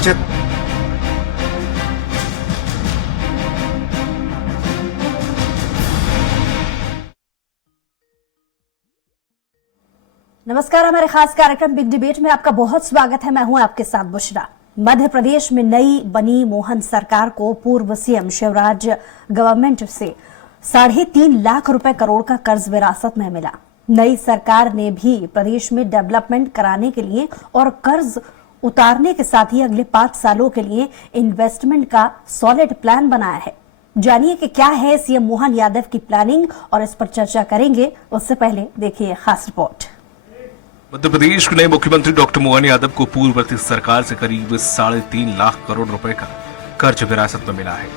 છે। नमस्कार, हमारे खास कार्यक्रम बिग डिबेट में आपका बहुत स्वागत है। मैं हूं आपके साथ बुशरा। मध्य प्रदेश में नई बनी मोहन सरकार को पूर्व सीएम शिवराज गवर्नमेंट से 3.5 लाख रुपए करोड़ का कर्ज विरासत में मिला। नई सरकार ने भी प्रदेश में डेवलपमेंट कराने के लिए और कर्ज उतारने के साथ ही अगले 5 सालों के लिए इन्वेस्टमेंट का सॉलिड प्लान बनाया है। जानिए कि क्या है सीएम मोहन यादव की प्लानिंग और इस पर चर्चा करेंगे। उससे पहले देखिए खास रिपोर्ट। मध्य प्रदेश के नए मुख्यमंत्री डॉक्टर मोहन यादव को पूर्ववर्ती सरकार से करीब 3.5 लाख करोड़ रुपए का कर्ज विरासत में मिला है।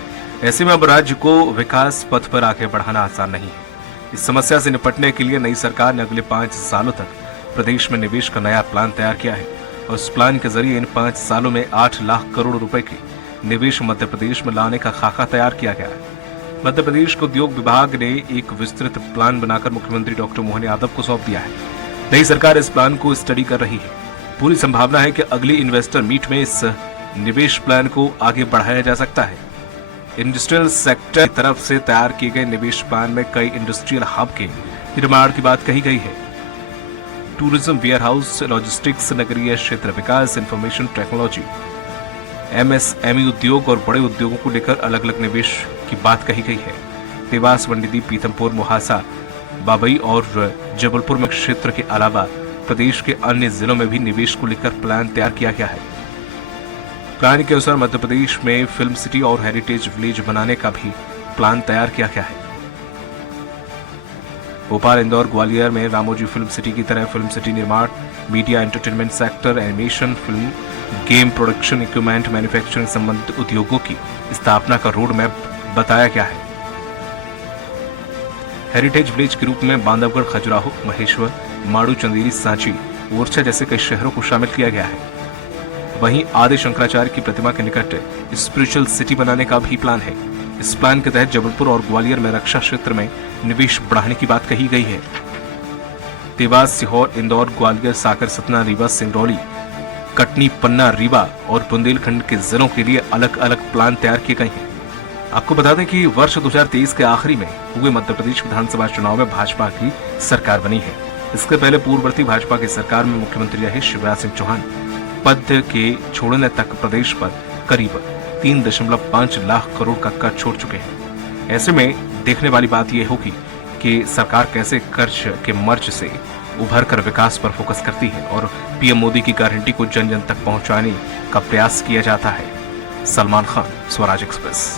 ऐसे में अब राज्य को विकास पथ पर आगे बढ़ाना आसान नहीं है। इस समस्या से निपटने के लिए नई सरकार ने अगले 5 सालों तक प्रदेश में निवेश का नया प्लान तैयार किया है और इस प्लान के जरिए इन 5 सालों में 8 लाख करोड़ रुपए के निवेश मध्य प्रदेश में लाने का खाका तैयार किया गया है। मध्य प्रदेश को उद्योग विभाग ने एक विस्तृत प्लान बनाकर मुख्यमंत्री डॉक्टर मोहन यादव को सौंप दिया है। नई सरकार इस प्लान को स्टडी कर रही है। पूरी संभावना है कि अगली इन्वेस्टर मीट में इस निवेश प्लान को आगे बढ़ाया जा सकता है। इंडस्ट्रियल सेक्टर की तरफ से तैयार किए गए निवेश प्लान में कई इंडस्ट्रियल हब के निर्माण की बात कही गई है। टूरिज्म, वेयर हाउस, लॉजिस्टिक्स, नगरीय क्षेत्र विकास, इंफॉर्मेशन टेक्नोलॉजी, एमएसएमई उद्योग और बड़े उद्योगों को लेकर अलग अलग निवेश की बात कही गई है। देवास, मंडीदीप, पीथमपुर, मुहासा, बाबई और जबलपुर में क्षेत्र के अलावा प्रदेश के अन्य जिलों में भी निवेश को लेकर प्लान तैयार किया गया है। प्लान के अनुसार मध्य प्रदेश में फिल्म सिटी और हेरिटेज विलेज बनाने का भी प्लान तैयार किया गया है। भोपाल, इंदौर, ग्वालियर में रामोजी फिल्म सिटी की तरह फिल्म सिटी निर्माण, media, entertainment sector, animation, film, game production, equipment manufacturing संबंधित उद्योगों की स्थापना का रोड मैप बताया गया है। हेरिटेज विलेज के रूप में बांधवगढ़, खजुराहो, महेश्वर, माड़ू, चंदेरी, सांची, ओरछा जैसे कई शहरों को शामिल किया गया है। वहीं आदि शंकराचार्य की प्रतिमा के निकट स्पिरिचुअल सिटी बनाने का भी प्लान है। इस प्लान के तहत जबलपुर और ग्वालियर में रक्षा क्षेत्र में निवेश बढ़ाने की बात कही गई है। देवास, सीहोर, इंदौर, ग्वालियर, सागर, सतना, रीवा, सिंगरौली, कटनी, पन्ना, रीवा और बुंदेलखंड के जिलों के लिए अलग अलग प्लान तैयार किए गए हैं। आपको बता दें कि वर्ष 2023 के आखिरी में हुए मध्य प्रदेश विधानसभा चुनाव में भाजपा की सरकार बनी है। इसके पहले पूर्ववर्ती भाजपा की सरकार में मुख्यमंत्री रहे शिवराज सिंह चौहान पद के छोड़ने तक प्रदेश पर करीब 3.5 लाख करोड़ का कर्ज छोड़ चुके हैं। ऐसे में देखने वाली बात यह होगी कि सरकार कैसे कर्ज के मर्ज से उभर कर विकास पर फोकस करती है और पीएम मोदी की गारंटी को जन जन तक पहुंचाने का प्रयास किया जाता है। सलमान खान, स्वराज एक्सप्रेस।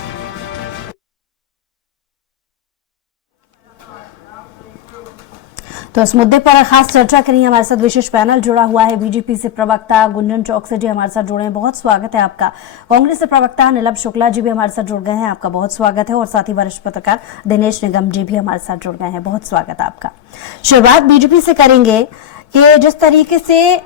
तो इस मुद्दे पर खास चर्चा के लिए हमारे साथ विशेष पैनल जुड़ा हुआ है। बीजेपी से प्रवक्ता गुंजन चौकसी जी हमारे साथ जुड़े हैं, बहुत स्वागत है आपका। कांग्रेस से प्रवक्ता नीलम शुक्ला जी भी हमारे साथ जुड़ गए हैं, आपका बहुत स्वागत है। और साथ ही वरिष्ठ पत्रकार दिनेश निगम जी भी हमारे साथ जुड़ गए हैं, बहुत स्वागत है आपका। शुरुआत बीजेपी से करेंगे कि जिस तरीके से,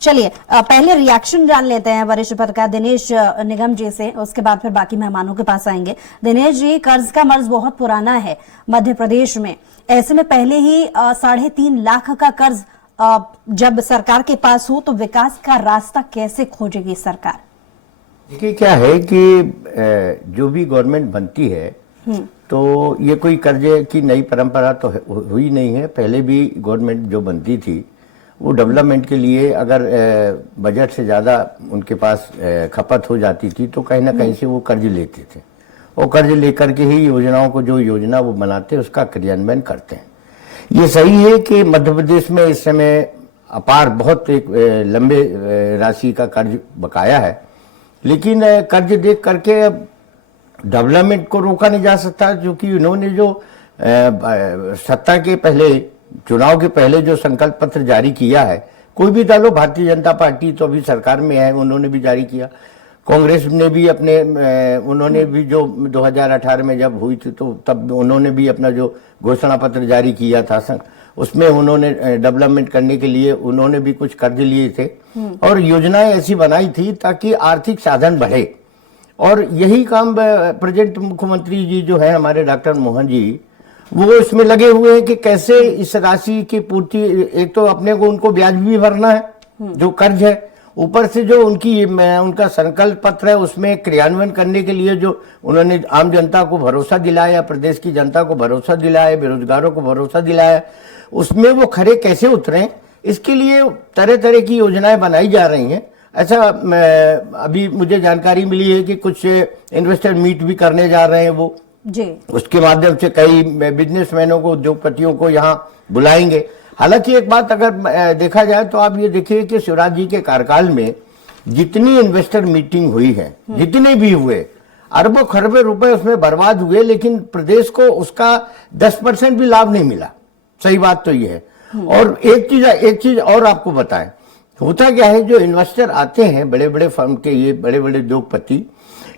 चलिए पहले रिएक्शन जान लेते हैं वरिष्ठ पत्रकार दिनेश निगम जी से, उसके बाद फिर बाकी मेहमानों के पास आएंगे। दिनेश जी, कर्ज का मर्ज बहुत पुराना है मध्य प्रदेश में, ऐसे में पहले ही 3.5 लाख का कर्ज जब सरकार के पास हो तो विकास का रास्ता कैसे खोजेगी सरकार? देखिए, क्या है कि जो भी गवर्नमेंट बनती है तो ये कोई कर्जे की नई परंपरा तो हुई नहीं है। पहले भी गवर्नमेंट जो बनती थी वो डेवलपमेंट के लिए अगर बजट से ज़्यादा उनके पास खपत हो जाती थी तो कहीं ना कहीं से वो कर्ज लेते थे और कर्ज लेकर के ही योजनाओं को, जो योजना वो बनाते हैं उसका क्रियान्वयन करते हैं। ये सही है कि मध्य प्रदेश में इस समय अपार बहुत एक लंबे राशि का कर्ज बकाया है, लेकिन कर्ज देख करके अब डेवलपमेंट को रोका नहीं जा सकता, क्योंकि उन्होंने जो सत्ता के पहले, चुनाव के पहले जो संकल्प पत्र जारी किया है, कोई भी दल हो, भारतीय जनता पार्टी तो अभी सरकार में है, उन्होंने भी जारी किया, कांग्रेस ने भी अपने, उन्होंने भी जो 2018 में जब हुई थी तो तब उन्होंने भी अपना जो घोषणा पत्र जारी किया था, उसमें उन्होंने डेवलपमेंट करने के लिए उन्होंने भी कुछ कर्ज लिए थे और योजनाएं ऐसी बनाई थी ताकि आर्थिक साधन बढ़े। और यही काम प्रेजेंट मुख्यमंत्री जी जो है हमारे डॉक्टर मोहन जी, वो इसमें लगे हुए हैं कि कैसे इस राशि की पूर्ति, एक तो अपने को उनको ब्याज भी भरना है जो कर्ज है, ऊपर से जो उनका संकल्प पत्र है उसमें क्रियान्वयन करने के लिए जो उन्होंने आम जनता को भरोसा दिलाया, प्रदेश की जनता को भरोसा दिलाया, बेरोजगारों को भरोसा दिलाया, उसमें वो खरे कैसे उतरे, इसके लिए तरह तरह की योजनाएं बनाई जा रही हैं। ऐसा अभी मुझे जानकारी मिली है कि कुछ इन्वेस्टर मीट भी करने जा रहे हैं वो जी। उसके माध्यम से कई बिजनेसमैनों को, उद्योगपतियों को यहाँ बुलाएंगे। हालांकि एक बात अगर देखा जाए तो आप ये देखिए कि शिवराज जी के कार्यकाल में जितनी इन्वेस्टर मीटिंग हुई है, जितने भी हुए, अरबों खरबों रुपए उसमें बर्बाद हुए, लेकिन प्रदेश को उसका 10% भी लाभ नहीं मिला। सही बात तो ये है। और एक चीज और आपको बताएं, होता क्या है, जो इन्वेस्टर आते हैं बड़े बड़े फर्म के, ये बड़े बड़े उद्योगपति,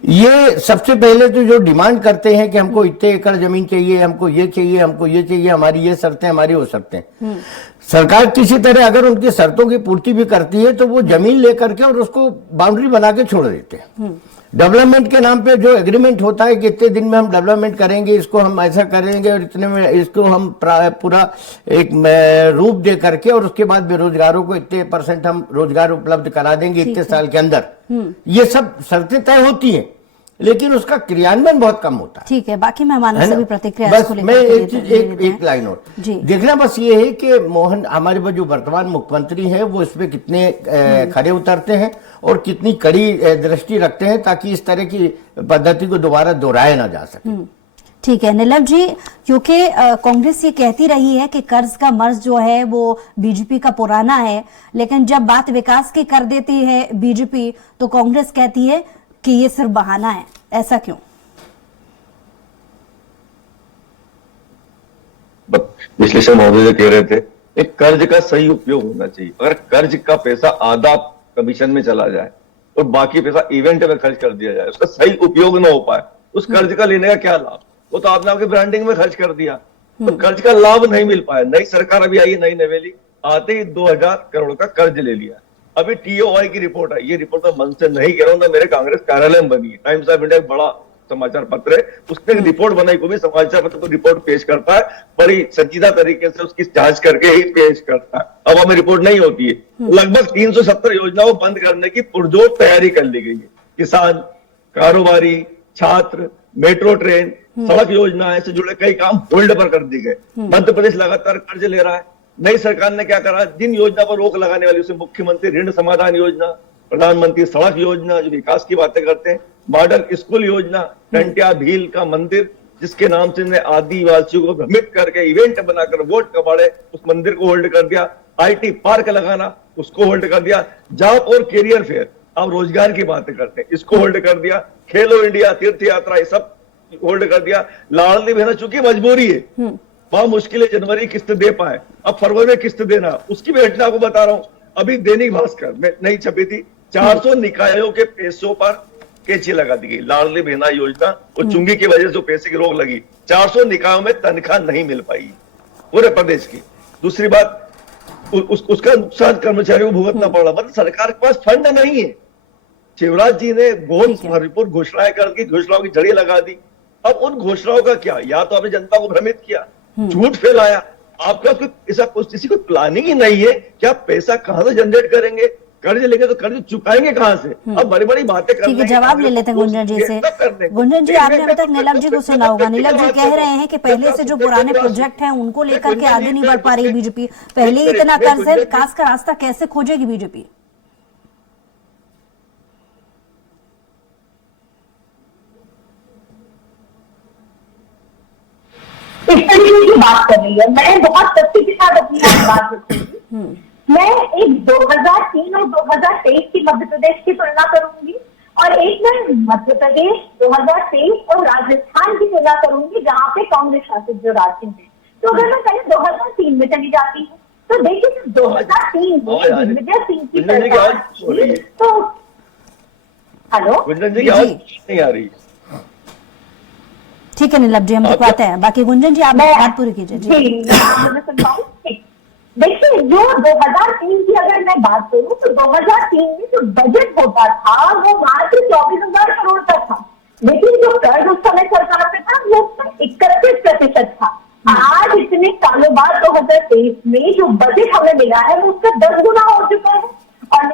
ये सबसे पहले तो जो डिमांड करते हैं कि हमको इतने एकड़ जमीन चाहिए, हमको ये चाहिए, हमको ये चाहिए, हमारी ये शर्तें, हमारी वो शर्तें। सरकार किसी तरह अगर उनकी शर्तों की पूर्ति भी करती है तो वो जमीन लेकर के और उसको बाउंड्री बना के छोड़ देते हैं। डेवलपमेंट के नाम पे जो एग्रीमेंट होता है कि इतने दिन में हम डेवलपमेंट करेंगे, इसको हम ऐसा करेंगे और इतने में इसको हम पूरा एक रूप दे करके और उसके बाद बेरोजगारों को इतने % हम रोजगार उपलब्ध करा देंगे इतने साल के अंदर, ये सब शर्तें तय होती हैं, लेकिन उसका क्रियान्वयन बहुत कम होता है। ठीक है, बाकी मेहमानों से भी प्रतिक्रिया बस मैं एक लाइन और देखना बस ये है कि मोहन हमारे जो वर्तमान मुख्यमंत्री हैं वो इसमें कितने खरे उतरते हैं और कितनी कड़ी दृष्टि रखते हैं ताकि इस तरह की पद्धति को दोबारा दोहराया ना जा सके। ठीक है नीलम जी, क्योंकि कांग्रेस ये कहती रही है कि कर्ज का मर्ज जो है वो बीजेपी का पुराना है, लेकिन जब बात विकास की कर देती है बीजेपी तो कांग्रेस कहती है कि ये सिर्फ बहाना है। ऐसा क्यों? विश्लेषण महोदय कह रहे थे एक कर्ज का सही उपयोग होना चाहिए। अगर कर्ज का पैसा आधा कमीशन में चला जाए और बाकी पैसा इवेंट में खर्च कर दिया जाए, उसका सही उपयोग ना हो पाए, उस कर्ज का लेने का क्या लाभ? वो तो आपने आपकी ब्रांडिंग में खर्च कर दिया, तो कर्ज का लाभ नहीं मिल पाया। नई सरकार अभी आई, नई नवेली, आते ही 2000 करोड़ का कर्ज ले लिया। अभी TOI की रिपोर्ट है, ये रिपोर्ट मैं मन से नहीं कह रहा हूं, मेरे कांग्रेस कार्यालय में बनी है, टाइम्स ऑफ इंडिया बड़ा समाचार पत्र है, उसने रिपोर्ट बनाई, को भी समाचार पत्र तो रिपोर्ट पेश करता है, बड़ी संजीदा तरीके से उसकी जांच करके ही पेश करता है। अब हमें रिपोर्ट नहीं होती है। लगभग 370 योजनाओं को बंद करने की पुरजोर तैयारी कर ली गई है। किसान, कारोबारी, छात्र, मेट्रो ट्रेन, सड़क योजना से जुड़े कई काम होल्ड पर कर दिए गए। मध्य प्रदेश लगातार कर्ज ले रहा है। नई सरकार ने क्या करा, जिन योजना पर रोक लगाने वाली, उसे मुख्यमंत्री ऋण समाधान योजना, प्रधानमंत्री सड़क योजना जो विकास की बातें करते हैं, मॉडल स्कूल योजना, टंटिया भील का मंदिर जिसके नाम से ने आदिवासियों को भ्रमित करके इवेंट बनाकर वोट कबाड़े, उस मंदिर को होल्ड कर दिया। IT पार्क लगाना, उसको होल्ड कर दिया। जॉब और कैरियर फेयर, आप रोजगार की बातें करते हैं, इसको होल्ड कर दिया। खेलो इंडिया, तीर्थ यात्रा, ये सब होल्ड कर दिया। लाडली बहना चूंकि मजबूरी है, वहां मुश्किल है जनवरी किस्त दे पाए, अब फरवरी में किस्त देना, उसकी भी घटना को बता रहा हूं। अभी दैनिक भास्कर में नहीं छपी थी, 400 निकायों के पैसों पर कैची लगा दी गई। लाडली बहना योजना और चुंगी की वजह से पैसे की रोक लगी, 400 निकायों में तनख्वाह नहीं मिल पाई पूरे प्रदेश की। दूसरी बात, उसका नुकसान कर्मचारियों को भुगतना पड़ा, मतलब सरकार के पास फंड नहीं है। शिवराज जी ने बहुत भरपूर घोषणाएं करके घोषणाओं की जड़ी लगा दी। अब उन घोषणाओं का क्या, या तो आपने जनता को भ्रमित किया, झूठ फैलाया, आपका कोई ऐसा किसी को प्लानिंग ही नहीं है कि आप पैसा कहां से जनरेट करेंगे, कर्ज लेंगे तो कर्ज चुकाएंगे कहां से। अब बड़ी बड़ी बातें करने, ठीक है, जवाब ले लेते हैं गुंजन जी से। गुंजन जी, आपने अभी तक नीलम जी को सुना होगा। नीलम जी कह रहे हैं कि पहले से जो पुराने प्रोजेक्ट हैं उनको लेकर के आगे नहीं बढ़ पा रही बीजेपी, पहले ही इतना कर्ज है, विकास का रास्ता कैसे खोजेगी बीजेपी? इस तरीके की बात कर रही है। मैं बहुत तथ्य के साथ अपनी बात रखूंगी। मैं एक 2003 और 2023 की मध्य प्रदेश की तुलना करूंगी और एक मैं मध्य प्रदेश 2023 और राजस्थान की तुलना करूंगी जहां पे कांग्रेस शासित जो राज्य है। तो अगर मैं पहले 2003 में चली जाती हूँ तो देखिए 2003 में दिग्विजय सिंह की सरकार तो हेलो गुंजन जी नहीं आ रही। ठीक है नीलम जी, हम दिखवाते हैं, बाकी गुंजन जी आप बात पूरी कीजिए। जी देखिए, जो 2003 की अगर मैं बात करूं तो 2003 में जो बजट होता था वो मात्र 24,000 करोड़ का था, लेकिन जो कर्ज उस समय सरकार पे था वो 31% था। आज इतने सालों बाद 2023 में जो बजट हमें मिला है वो उसका 10 गुना हो चुका है। और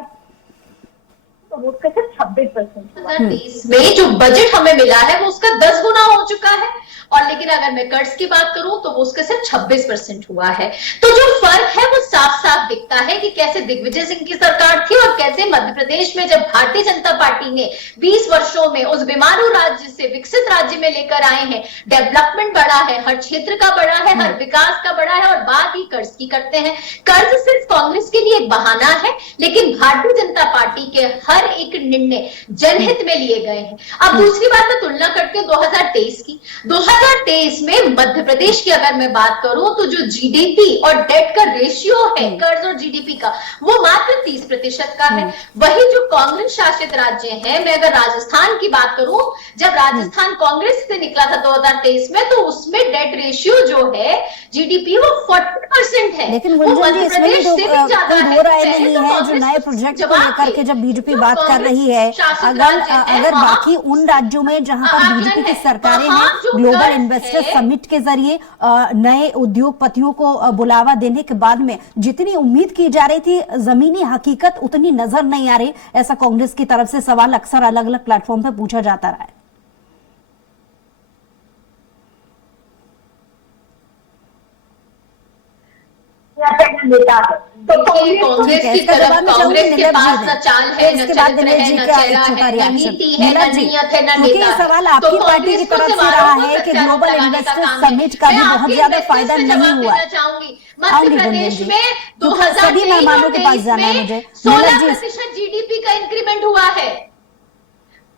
वो उसका सिर्फ 26% हुआ। 2023 में जो बजट हमें मिला है वो उसका 10 गुना हो चुका है, और लेकिन अगर मैं कर्ज की बात करूं तो वो उसका सिर्फ 26% हुआ है। तो जो फर्क है वो साफ साफ दिखता है कि कैसे दिग्विजय सिंह की सरकार थी और कैसे मध्य प्रदेश में जब भारतीय जनता पार्टी ने 20 वर्षों में उस बीमारू राज्य से विकसित राज्य में लेकर आए हैं, डेवलपमेंट बढ़ा है, हर क्षेत्र का बढ़ा है, हर विकास का बढ़ा है, और बात ही कर्ज की करते हैं। कर्ज सिर्फ कांग्रेस के लिए एक बहाना है, लेकिन भारतीय जनता पार्टी के हर एक निर्णय जनहित में लिए गए हैं। अब दूसरी बात मैं तुलना करती हूँ 2023 की। 2023 में मध्य प्रदेश की अगर मैं बात करूं तो जो जीडीपी और डेट का रेशियो है कर्ज और जीडीपी का, वो मात्र 30% का है। वही जो कांग्रेस शासित राज्य हैं, मैं अगर राजस्थान की बात करूं, जब राजस्थान कांग्रेस से निकला था 2023 में, तो उसमें डेट रेशियो जो है जीडीपी वो 40% है। लेकिन वो गुंजन जी, मध्य इसमें प्रदेश भी से भी ज्यादा कोई है। दो राय पहले नहीं तो है जो कांग्रेस नए प्रोजेक्ट को जवाब लेकर के थे। जब बीजेपी जो बात कर कांग्रेस रही है, शासित अगर राज्य है, अगर वहाँ बाकी उन राज्यों में जहां पर आकलन बीजेपी की है, सरकारें वहाँ हैं, जो ग्लोबल कर्ज इन्वेस्टर है, समिट के जरिए नए उद्योगपतियों को बुलावा देने के बाद में जितनी उम्मीद की जा रही थी, जमीनी हकीकत उतनी नजर नहीं आ रही। ऐसा कांग्रेस की तरफ से सवाल अक्सर अलग अलग प्लेटफॉर्म पर पूछा जाता रहा है। नेता है तो देखिए, कांग्रेस की इसका तरफ जवाब मैं कांग्रेस चाहूंगी के नीरज पास जी न ने। चाल है, न इसके बाद चरित्र दिनेश है, जी न का एक चेहरा छोटा है, न रिएक्शन। नीति है, नीरज न जी, नियत है, न क्योंकि नेता ये है। सवाल तो आपकी पार्टी कांग्रेस की को तरफ से सिर्फ रहा आरोपों है पर कि आरोप ग्लोबल लगाने का इन्वेस्टर काम है। समिट का मैं भी बहुत आपके ज्यादा मैसेज फायदा पे नहीं जवाब हुआ। देना चाहूंगी। मध्य आऊंगी गुंजन प्रदेश जी, में क्योंकि सभी 2023 मेहमानों और के पास 23 जाना है में मुझे। 16% जीडीपी का इंक्रीमेंट हुआ है।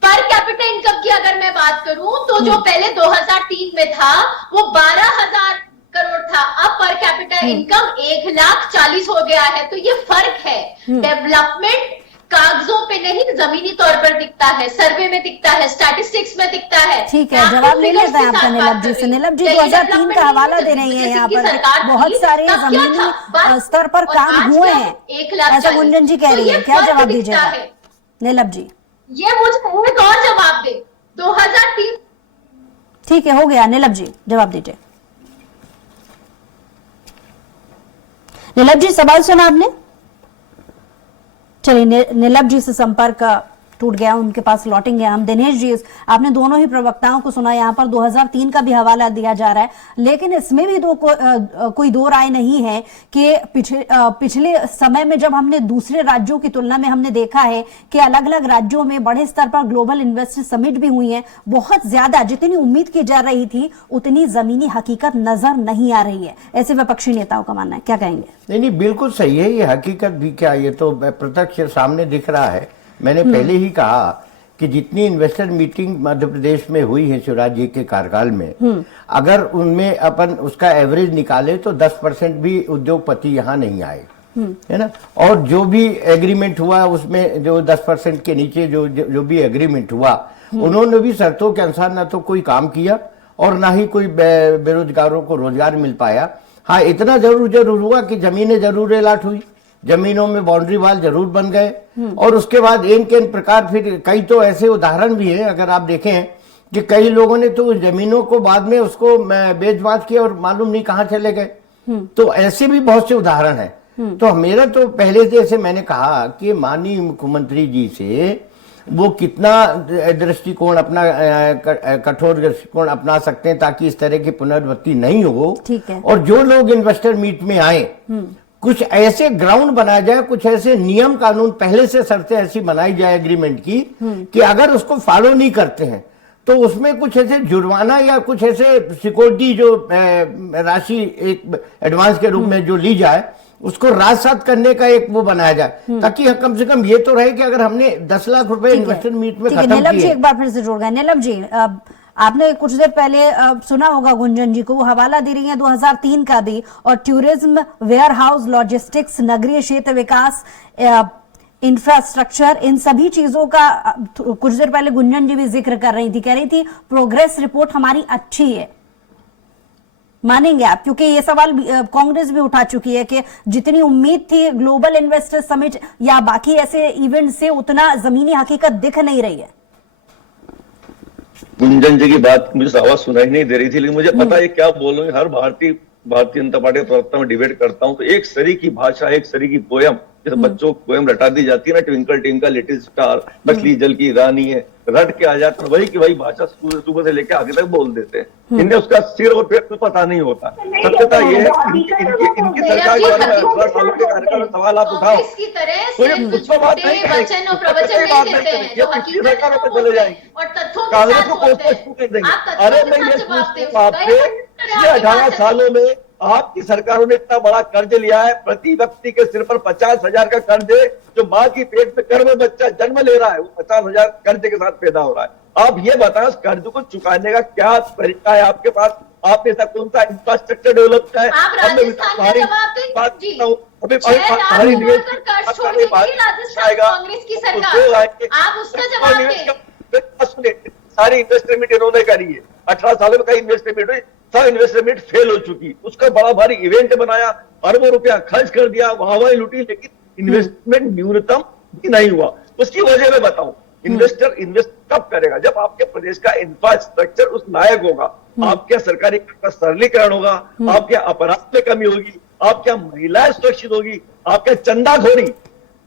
पर कैपिटल इनकम की अगर मैं बात करूं तो जो पहले 2003 में था वो 12,000 करोड़ था, अब पर कैपिटल इनकम 1,40,000 हो गया है। तो ये फर्क है। डेवलपमेंट कागजों पे नहीं, जमीनी तौर पर दिखता है, सर्वे में दिखता है, स्टैटिस्टिक्स में दिखता है। ठीक है, जवाब ले लेते हैं आपका नीलम जी से। नीलम जी 2003 का हवाला दे रही हैं यहाँ पर कि बहुत सारे जमीनी स्तर पर काम हुए हैं, ऐसा गुंजन जी कह रही है। क्या जवाब दीजिएगा नीलम जी? ये मुझे एक और जवाब दे। 2003 ठीक है, हो गया। नीलम जी जवाब दीजिए। नीलम जी सवाल सुना आपने? चलिए, नीलम जी से संपर्क टूट गया, उनके पास लौटेंगे हम। दिनेश जी, आपने दोनों ही प्रवक्ताओं को सुना। यहाँ पर 2003 का भी हवाला दिया जा रहा है, लेकिन इसमें भी कोई दो राय नहीं है कि पिछले समय में जब हमने दूसरे राज्यों की तुलना में हमने देखा है कि अलग अलग राज्यों में बड़े स्तर पर ग्लोबल इन्वेस्टर समिट भी हुई है, बहुत ज्यादा जितनी उम्मीद की जा रही थी उतनी जमीनी हकीकत नजर नहीं आ रही है। ऐसे विपक्षी नेताओं का मानना है, क्या कहेंगे? नहीं, बिल्कुल सही है। ये हकीकत भी क्या, ये तो प्रत्यक्ष सामने दिख रहा है। मैंने पहले ही कहा कि जितनी इन्वेस्टर मीटिंग मध्य प्रदेश में हुई है शिवराज जी के कार्यकाल में, अगर उनमें अपन उसका एवरेज निकाले तो 10% भी उद्योगपति यहाँ नहीं आए, है ना। और जो भी एग्रीमेंट हुआ उसमें जो 10% के नीचे जो भी एग्रीमेंट हुआ, उन्होंने भी शर्तों के अनुसार ना तो कोई काम किया और ना ही कोई बेरोजगारों को रोजगार मिल पाया। हाँ, इतना जरूर हुआ कि जमीनें जरूर अलाट हुई, जमीनों में बाउंड्री वाल जरूर बन गए, और उसके बाद इन के प्रकार फिर कई तो ऐसे उदाहरण भी हैं, अगर आप देखें कि कई लोगों ने तो जमीनों को बाद में उसको बेच बाच किया और मालूम नहीं कहां चले गए। तो ऐसे भी बहुत से उदाहरण हैं। तो मेरा तो पहले जैसे मैंने कहा कि माननीय मुख्यमंत्री जी से वो कितना दृष्टिकोण अपना कठोर दृष्टिकोण अपना सकते हैं ताकि इस तरह की पुनरावृत्ति नहीं हो। ठीक है। और जो लोग इन्वेस्टर मीट में आए, कुछ ऐसे ग्राउंड बनाया जाए, कुछ ऐसे नियम कानून पहले से शर्तें ऐसी बनाई जाए एग्रीमेंट की कि अगर उसको फॉलो नहीं करते हैं तो उसमें कुछ ऐसे जुर्माना या कुछ ऐसे सिक्योरिटी जो राशि एक एडवांस के रूप में जो ली जाए उसको रात-सात करने का एक वो बनाया जाए, ताकि कम से कम ये तो रहे कि अगर हमने 10 लाख रुपए इन्वेस्टर मीट में खत्म किए। नीलम जी एक बार फिर से जुड़ गए। नीलम जी, आपने कुछ देर पहले सुना होगा गुंजन जी को, वो हवाला दे रही है 2003 का भी, और टूरिज्म, वेयर हाउस, लॉजिस्टिक्स, नगरीय क्षेत्र विकास, इंफ्रास्ट्रक्चर, इन सभी चीजों का कुछ देर पहले गुंजन जी भी जिक्र कर रही थी, कह रही थी प्रोग्रेस रिपोर्ट हमारी अच्छी है। मानेंगे आप? क्योंकि ये सवाल कांग्रेस भी उठा चुकी है कि जितनी उम्मीद थी ग्लोबल इन्वेस्टर समिट या बाकी ऐसे इवेंट से, उतना जमीनी हकीकत दिख नहीं रही है। गुंजन जी की बात मुझे आवाज सुनाई नहीं दे रही थी, लेकिन मुझे पता है क्या बोल रहे हैं। हर भारतीय भारतीय जनता पार्टी के प्रवक्ता में डिबेट करता हूं तो एक सरी की भाषा, एक सरी की पोयम, जैसे बच्चों को पोयम रटा दी जाती है ना, ट्विंकल ट्विंकल लिटिल स्टार, मछली जल की रानी है, रट के आ जाते हैं, वही की वही भाषा सुबह से लेकर आगे तक बोल देते हैं। इन्हें उसका सिर और पेट तो पता नहीं होता। सत्यता ये है इनकी सरकार के बारे में 18 सालों के कार्यकाल में सवाल आप उठाओ इसकी तरह तो ये सिर्फ उस पर बात नहीं झूठे वचन और प्रवचन नहीं देते हैं, जो हकीकत सरकारों को पे चले बोलते हैं जाएंगे, और तथ्यों के कांग्रेस साथ को बोलते कोस हैं। कर देंगे। आप अरे तथ्यों मैं के ये साथ जवाब पूछता दें हूं आपसे, पिछले 18 सालों में आपकी सरकारों ने इतना बड़ा कर्ज लिया है, प्रति व्यक्ति के सिर पर 50,000 का कर्ज है, जो माँ की पेट में गर्भ में बच्चा जन्म ले रहा है वो 50,000 कर्ज के साथ पैदा हो रहा है। आप ये बताएं उस कर्ज को चुकाने का क्या तरीका है आपके पास? आपने ऐसा कौन सा इंफ्रास्ट्रक्चर डेवलप किया है? आप राजस्थान का जवाब दें जी। 6 लाख करोड़ का कर्ज छोड़ के गई राजस्थान कांग्रेस की सरकार, आप उसका जवाब दें। सारी इन्वेस्टमेंट इन्होंने करी है, 18 सालों में कई इन्वेस्टमेंट हुई, सब इन्वेस्टमेंट फेल हो चुकी, उसका बड़ा भारी इवेंट बनाया, अरबों रुपया खर्च कर दिया, वाहवाही लूटी, लेकिन इन्वेस्टमेंट न्यूनतम भी नहीं हुआ। उसकी वजह मैं बताऊं, इन्वेस्टर इन्वेस्ट कब करेगा? जब आपके प्रदेश का इंफ्रास्ट्रक्चर उस लायक होगा, आपके सरकारी का सरलीकरण होगा, आपके अपराध में कमी होगी, आपके महिलाएं सुरक्षित होगी, आपके चंदाखोरी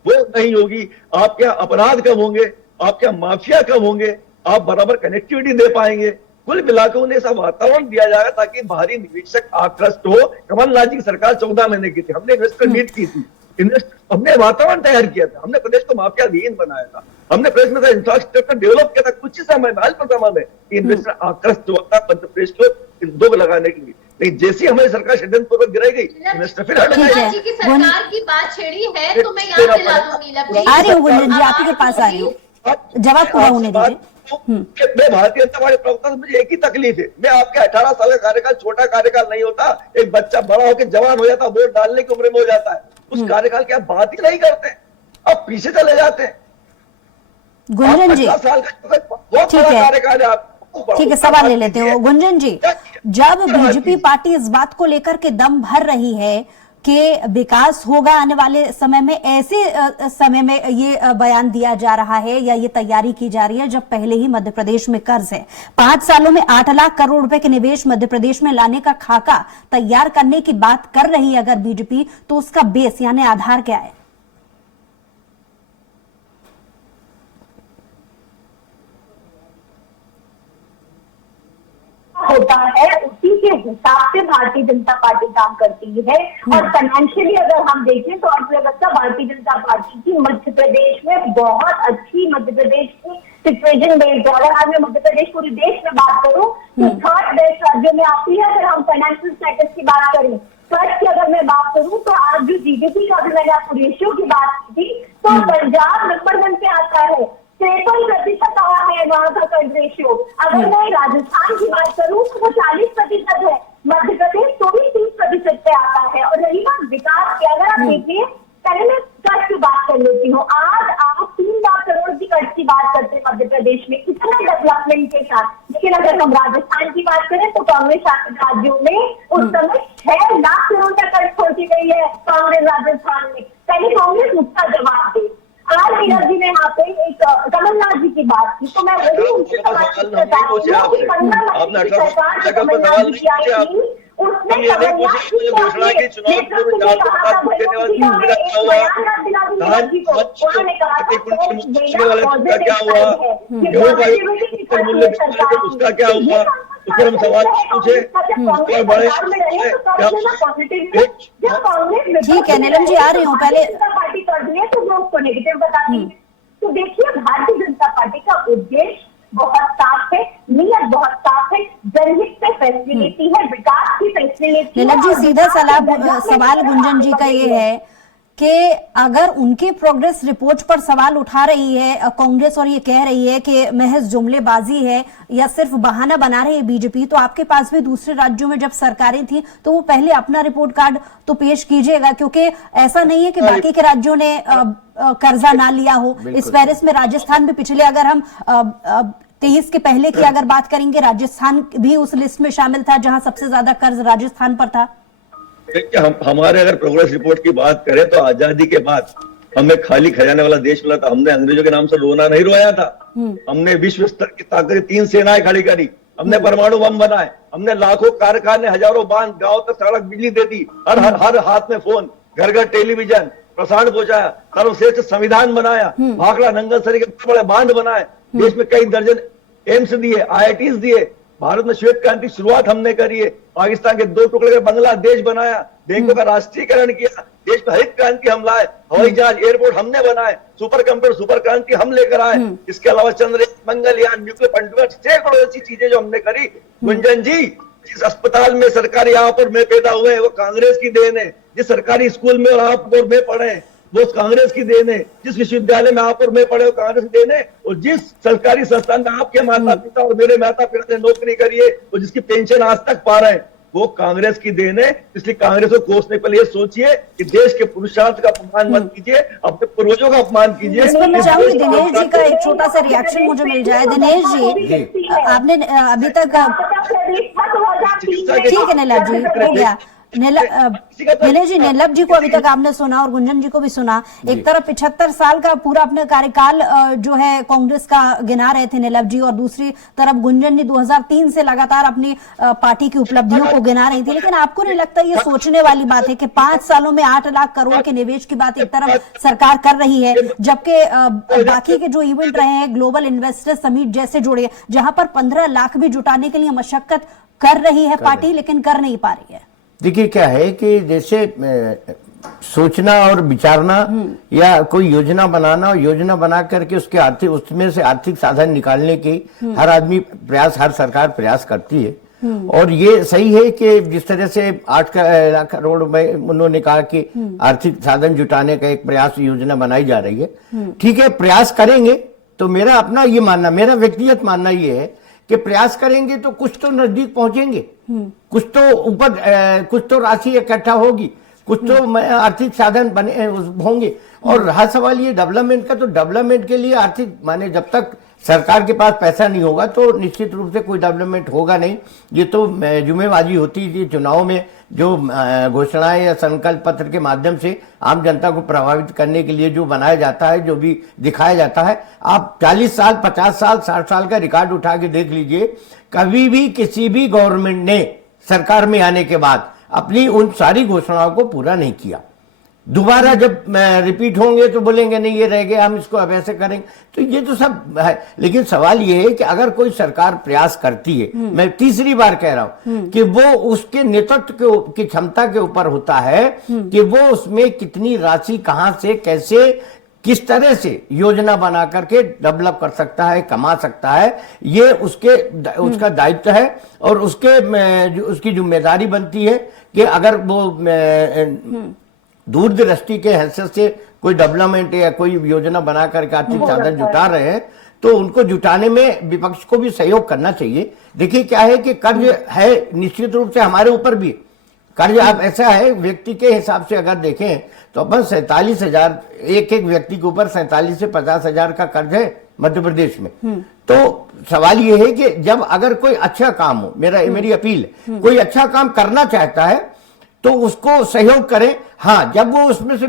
वो नहीं होगी, आपके अपराध कम होंगे, आपके माफिया कम होंगे, आप बराबर कनेक्टिविटी दे पाएंगे। कुल मिलाकर उन्हें ऐसा वातावरण दिया जाएगा ताकि बाहरी निवेशक आकृष्ट हो। कमलनाथ जी की सरकार 14 महीने की थी, हमने इन्वेस्टर मीट की थी, हमने वातावरण तैयार किया था, हमने प्रदेश को माफिया विहीन बनाया था, हमने प्रदेश में इंफ्रास्ट्रक्चर डेवलप किया था कुछ ही समय में, अल्प समय में, इन्वेस्टर आकृष्ट हुआ था मध्य प्रदेश को उद्योग लगाने के लिए। नहीं, जैसी हमारी सरकार षड्यंत्र पूर्वक गिराई गई, इन्वेस्टर फिर हट गए। जी की सरकार की बात छेड़ी है तो मैं याद दिला दूंगी नीलम जी। आ रही हूँ गुंजन जी, आप ही के पास आ रही हूँ, जवाब पूरा होने दीजिए। मैं भारतीय जनता पार्टी प्रवक्ता से मुझे एक ही तकलीफ है, मैं आपके 18 साल का कार्यकाल छोटा कार्यकाल नहीं होता, एक बच्चा बड़ा होकर जवान हो जाता, वोट डालने की उम्र में हो जाता है, उस कार्यकाल की आप बात ही नहीं करते, आप पीछे चले जाते हैं। गुंजन जी 18 साल का बहुत ठीक बड़ा है, कार्यकाल है आप। ठीक है, सवाल ले लेते हो गुंजन जी। जब बीजेपी पार्टी इस बात को लेकर के दम भर रही है कि विकास होगा आने वाले समय में, ऐसे समय में ये बयान दिया जा रहा है या ये तैयारी की जा रही है जब पहले ही मध्य प्रदेश में कर्ज है, 5 सालों में 8 लाख करोड़ रुपए के निवेश मध्य प्रदेश में लाने का खाका तैयार करने की बात कर रही है अगर बीजेपी, तो उसका बेस यानी आधार क्या है? होता है उसी के हिसाब से भारतीय जनता पार्टी काम करती है। और फाइनेंशियली अगर हम देखें तो अर्थव्यवस्था भारतीय जनता पार्टी की मध्य प्रदेश में बहुत अच्छी, मध्य प्रदेश की सिचुएशन बेस्ड है। अगर आज मैं मध्य प्रदेश पूरे देश में बात करूं तो 3rd बेस्ट राज्यों में आती है। अगर हम फाइनेंशियल स्टेटस की बात करें, कर्ज की अगर मैं बात करूं तो आज जो जीडीपी का भी मैंने आपको रेशियो की बात की थी, तो पंजाब नंबर 1 पे आता है, 53% आया है वहां का कर्ज रेशियो। अगर मैं राजस्थान की बात करूं तो वो 40% है, मध्य प्रदेश तो भी 30% पे आता है। और रही बात विकास की, अगर आप देखिए, पहले मैं कर्ज की बात कर लेती हूँ। आज आप 3 लाख करोड़ की कर्ज की बात करते हैं मध्य प्रदेश में कितना डेवलपमेंट के साथ, लेकिन अगर हम राजस्थान की बात करें तो कांग्रेस शासित राज्यों में उस समय 6 लाख करोड़ का कर्ज छोड़ दी गई है कांग्रेस राजस्थान में। पहले कांग्रेस उसका जवाब दे। आज नीरज जी ने यहाँ पे एक कमलनाथ जी की बात की, तो मैं वही उनसे सवाल करता हूँ कि 15 महीने की सरकार जो कमलनाथ जी की आई थी, उसने कमलनाथ जी के अपने नेतृत्व में कहा था, भैया में एक बयान दिला दी नीरज जी को, उन्होंने कहा था टैक्स देना पॉजिटिव साइड है, ये पॉजिटिविटी की तरफ सरकार उसका क्या हुआ? तो फिर हम सवाल पूछे और बड़े ठीक है नीलम जी, आ रही हूँ। पहले पार्टी कर दी है तो वो उसको नेगेटिव बताती है। तो देखिए भारतीय जनता पार्टी का उद्देश्य बहुत साफ है, नियत बहुत साफ है, जनहित पे फैसले लेती है, विकास की फैसले लेती है। नीलम जी, सीधा सवाल गुंजन जी का ये है कि अगर उनके प्रोग्रेस रिपोर्ट पर सवाल उठा रही है कांग्रेस और ये कह रही है कि महज जुमलेबाजी है या सिर्फ बहाना बना रही है बीजेपी, तो आपके पास भी दूसरे राज्यों में जब सरकारें थी तो वो पहले अपना रिपोर्ट कार्ड तो पेश कीजिएगा, क्योंकि ऐसा नहीं है कि बाकी के राज्यों ने कर्जा ना लिया हो। इस फहरिस्त में राजस्थान भी पिछले, अगर हम 23 के पहले की अगर बात करेंगे, राजस्थान भी उस लिस्ट में शामिल था जहां सबसे ज्यादा कर्ज राजस्थान पर था। हमारे अगर प्रोग्रेस रिपोर्ट की बात करें तो आजादी के बाद हमें खाली खजाने वाला देश मिला था। हमने अंग्रेजों के नाम से रोना नहीं रोया था, हमने विश्व स्तर की ताकत 3 सेनाएं खड़ी करी, हमने परमाणु बम बनाए, हमने लाखों कारखाने, हजारों बांध, गांव तक सड़क, बिजली दे दी, हर हाथ में फोन, घर घर टेलीविजन, प्रसारण पहुंचाया, सर्वश्रेष्ठ संविधान बनाया, भाखड़ा नंगल सरी के बड़े बांध बनाए, देश में कई दर्जन एम्स दिए, IITs दिए, भारत में श्वेत क्रांति शुरुआत हमने करी है, पाकिस्तान के 2 टुकड़े में बांग्लादेश बनाया, बैंकों का राष्ट्रीयकरण किया, देश में हरित क्रांति हम लाए, हवाई जहाज, एयरपोर्ट हमने बनाए, सुपर कंप्यूटर, सुपर क्रांति हम लेकर आए, इसके अलावा चंद्रयान, मंगलयान, न्यूक्लियर पंटूर, सैकड़ों ऐसी चीजें जो हमने करी। गुंजन जी, जिस अस्पताल में सरकारी यहाँ पर मैं पैदा हुए हैं वो कांग्रेस की देन है, जिस सरकारी स्कूल में आप और मैं पढ़े वो कांग्रेस की देन है, जिस विश्वविद्यालय में आप और मैं पढ़े वो कांग्रेस की देन है, और जिस सरकारी संस्थान में आपके माता पिता और मेरे माता पिता ने नौकरी करी है और जिसकी पेंशन आज तक पा रहे हैं वो कांग्रेस की देन है। इसलिए कांग्रेस को कोसने के लिए सोचिए कि देश के पुरुषार्थ का अपमान मत कीजिए, अपने पूर्वजों का अपमान कीजिए। इसमें मैं चाहूंगी दिनेश जी का एक छोटा सा रिएक्शन मुझे मिल जाए। दिनेश जी, आपने अभी तक, ठीक है नीलम जी, हो गया। दिनेश जी, नीलम जी को अभी तक आपने सुना और गुंजन जी को भी सुना। एक तरफ 75 साल का पूरा अपने कार्यकाल जो है कांग्रेस का गिना रहे थे नीलम जी, और दूसरी तरफ गुंजन जी 2003 से लगातार अपनी पार्टी की उपलब्धियों को गिना रही थी। लेकिन आपको नहीं लगता ये सोचने वाली बात है कि 5 सालों में 8 लाख करोड़ के निवेश की बात एक तरफ सरकार कर रही है, जबकि बाकी के जो इवेंट रहे हैं, ग्लोबल इन्वेस्टर समिट जैसे जुड़े, जहां पर 15 लाख भी जुटाने के लिए मशक्कत कर रही है पार्टी, लेकिन कर नहीं पा रही है। देखिए क्या है कि जैसे सोचना और विचारना या कोई योजना बनाना और योजना बना करके उसके आर्थिक, उसमें से आर्थिक साधन निकालने की हर आदमी प्रयास, हर सरकार प्रयास करती है। और ये सही है कि जिस तरह से 8 लाख करोड़ रुपए उन्होंने कहा कि आर्थिक साधन जुटाने का एक प्रयास, योजना बनाई जा रही है। ठीक है, प्रयास करेंगे तो मेरा अपना ये मानना, मेरा व्यक्तिगत मानना ये है कि प्रयास करेंगे तो कुछ तो नजदीक पहुंचेंगे, कुछ तो ऊपर, कुछ तो राशि इकट्ठा होगी, कुछ तो आर्थिक साधन बने होंगे। और रहा सवाल ये डेवलपमेंट का, तो डेवलपमेंट के लिए आर्थिक माने जब तक सरकार के पास पैसा नहीं होगा तो निश्चित रूप से कोई डेवलपमेंट होगा नहीं। ये तो जुम्मेबाजी होती थी चुनाव में, जो घोषणाएं या संकल्प पत्र के माध्यम से आम जनता को प्रभावित करने के लिए जो बनाया जाता है, जो भी दिखाया जाता है। आप 40 साल, 50 साल, 60 साल का रिकॉर्ड उठा के देख लीजिए, कभी भी किसी भी गवर्नमेंट ने सरकार में आने के बाद अपनी उन सारी घोषणाओं को पूरा नहीं किया। दोबारा जब रिपीट होंगे तो बोलेंगे नहीं ये रह गया, हम इसको अब ऐसे करेंगे। तो ये तो सब है, लेकिन सवाल ये है कि अगर कोई सरकार प्रयास करती है, मैं तीसरी बार कह रहा हूं कि वो उसके नेतृत्व की क्षमता के ऊपर होता है कि वो उसमें कितनी राशि कहां से, कैसे, किस तरह से योजना बना करके डेवलप कर सकता है, कमा सकता है। ये उसका दायित्व है और उसकी जिम्मेदारी बनती है कि अगर वो दूरदृष्टि के हैसियत से कोई डेवलपमेंट या कोई योजना बना करके आर्थिक साधन जुटा रहे हैं तो उनको जुटाने में विपक्ष को भी सहयोग करना चाहिए। देखिए क्या है कि कर्ज है, निश्चित रूप से हमारे ऊपर भी कर्ज आप ऐसा है, व्यक्ति के हिसाब से अगर देखें तो अपन 47,000 एक व्यक्ति के ऊपर 47 से 50,000 का कर्ज है मध्य प्रदेश में। तो सवाल ये है कि जब अगर कोई अच्छा काम हो, मेरी अपील है, कोई अच्छा काम करना चाहता है तो उसको सहयोग करें। हाँ, जब वो उसमें से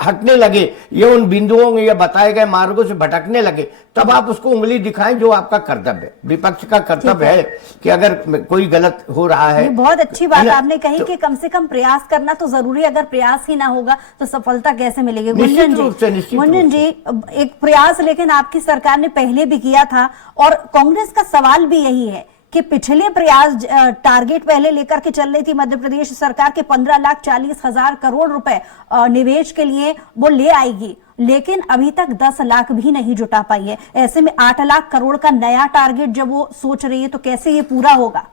हटने लगे या उन बिंदुओं या बताए गए मार्गों से भटकने लगे, तब आप उसको उंगली दिखाएं, जो आपका कर्तव्य है। विपक्ष का कर्तव्य है कि अगर कोई गलत हो रहा है। बहुत अच्छी बात आपने कही कि कम से कम प्रयास करना तो जरूरी है, अगर प्रयास ही ना होगा तो सफलता कैसे मिलेगी। गुंजन जी, एक प्रयास लेकिन आपकी सरकार ने पहले भी किया था और कांग्रेस का सवाल भी यही है कि पिछले प्रयास टारगेट पहले लेकर के चल रही थी मध्य प्रदेश सरकार के 15,40,000 करोड़ रुपए निवेश के लिए वो ले आएगी, लेकिन अभी तक 10 लाख भी नहीं जुटा पाई है। ऐसे में 8 लाख करोड़ का नया टारगेट जब वो सोच रही है तो कैसे ये पूरा होगा?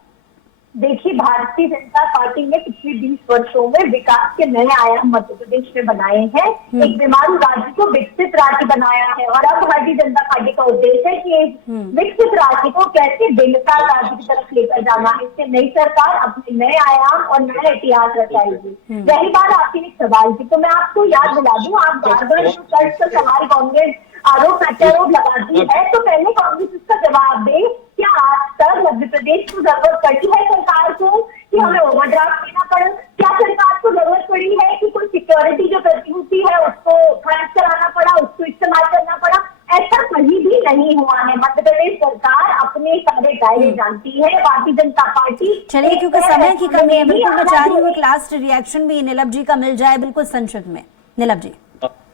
देखिए, भारतीय जनता पार्टी ने पिछले 20 वर्षों में विकास के नए आयाम मध्य प्रदेश में बनाए हैं। एक बीमारू राज्य को विकसित राज्य बनाया है और अब भारतीय जनता पार्टी का उद्देश्य है कि विकसित राज्य को कैसे बेमिसाल राज्य की तरफ लेकर जाना है। इससे नई सरकार अपने नए आयाम और नए इतिहास रचाएगी। रही बात आपके एक सवाल की, तो मैं आपको याद दिला दूं, आप बार-बार जो कर्ज का सवाल कांग्रेस आरोप प्रत्यारोप लगाती है, तो पहले कांग्रेस इसका जवाब दे, क्या आज तक मध्य प्रदेश को जरूरत पड़ी है सरकार को कि हमें ओवरड्राफ्ट देना पड़े? क्या सरकार को जरूरत पड़ी है कि कोई सिक्योरिटी जो प्रतिभूति है उसको खर्च कराना पड़ा, उसको इस्तेमाल करना पड़ा? ऐसा कहीं भी नहीं हुआ है। मध्य प्रदेश सरकार अपने सारे है, ये जानती है भारतीय जनता पार्टी। चलिए, क्योंकि समय की कमी है, बिल्कुल मैं चाह रही हूँ एक लास्ट रिएक्शन भी नीलम जी का मिल जाए बिल्कुल संक्षिप्त में। नीलम जी,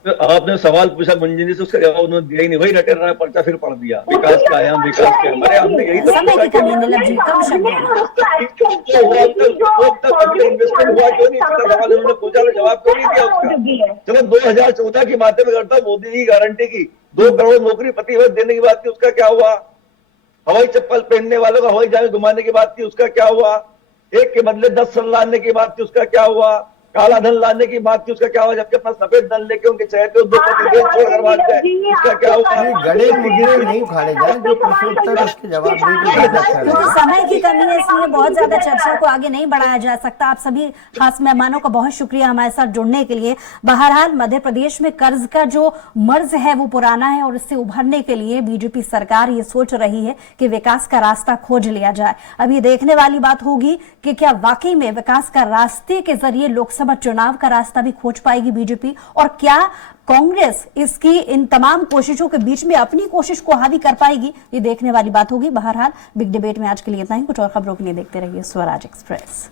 आपने सवाल पूछा मंजिली से, उसका जवाब उन्होंने दिया ही नहीं, वही रटे रहा पर्चा फिर पढ़ दिया, विकास का आयाम, विकास के हमारे, हमने यही तो समय की कमी है नीलम जी, कम शब्द में। इन्वेस्टमेंट हुआ क्यों नहीं, इसका सवाल उन्होंने पूछा, जवाब क्यों नहीं दिया उसका। चलो 2014 की बातें में करता, मोदी जी गारंटी की 2 करोड़ नौकरी प्रति वर्ष देने की बात की, उसका क्या हुआ। हवाई चप्पल पहनने वालों को हवाई जहाज घुमाने की बात की, उसका क्या हुआ। एक के बदले 10 सन लाने की बात की, उसका क्या हुआ। काला धन लाने की बात की, उसका क्या हुआ। जबकि अपना सफेद धन लेके उनके चहते उद्योगपति छोड़ कर भाग गए, उसका क्या हुआ। गले मुजरे नहीं उखाड़े जाए, जो प्रश्नोत्तर उसके जवाब क्योंकि समय की कमी है इसलिए बहुत ज्यादा चर्चा को आगे नहीं बढ़ाया जा सकता। आप सभी खास मेहमानों का बहुत शुक्रिया हमारे साथ जुड़ने के लिए। बहरहाल मध्य प्रदेश में कर्ज का जो मर्ज है वो पुराना है और इससे उभरने के लिए बीजेपी सरकार ये सोच रही है कि विकास का रास्ता खोज लिया जाए। अब ये देखने वाली बात होगी कि क्या वाकई में विकास का रास्ते के जरिए लोकसभा चुनाव का रास्ता भी खोज पाएगी बीजेपी, और क्या कांग्रेस इसकी इन तमाम कोशिशों के बीच में अपनी कोशिश को हावी कर पाएगी, ये देखने वाली बात होगी। बहरहाल बिग डिबेट में आज के लिए इतना ही। कुछ और खबरों के लिए देखते रहिए स्वराज एक्सप्रेस।